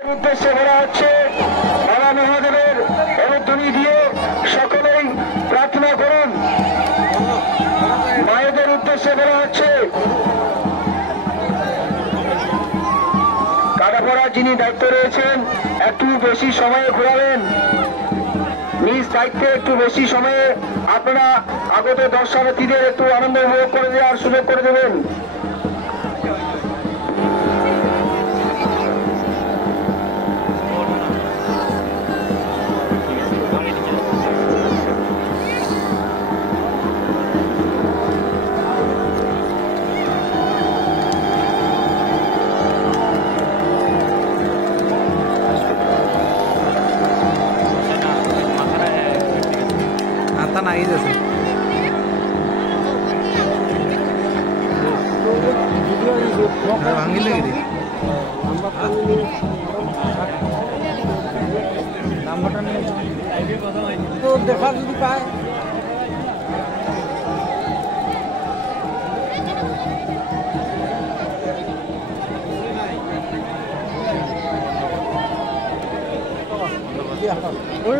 উদ্দেশ্যে বলা হচ্ছে বাবা মহাদেবের অনুধ্বনি দিয়ে সকলেই প্রার্থনা করুন। মায়েদের উদ্দেশ্যে বলা হচ্ছে কাটাপড়া যিনি দায়িত্ব রয়েছেন একটু বেশি সময়ে ঘোরাবেন, নিজ দায়িত্বে একটু বেশি সময়ে আপনারা আগত দর্শনার্থীদের একটু আনন্দ উপভোগ করে দেওয়ার সুযোগ করে দেবেন। নাই যাচ্ছে ভাঙিলে কি নাম্বারটা তো দেখা যদি পায় ওই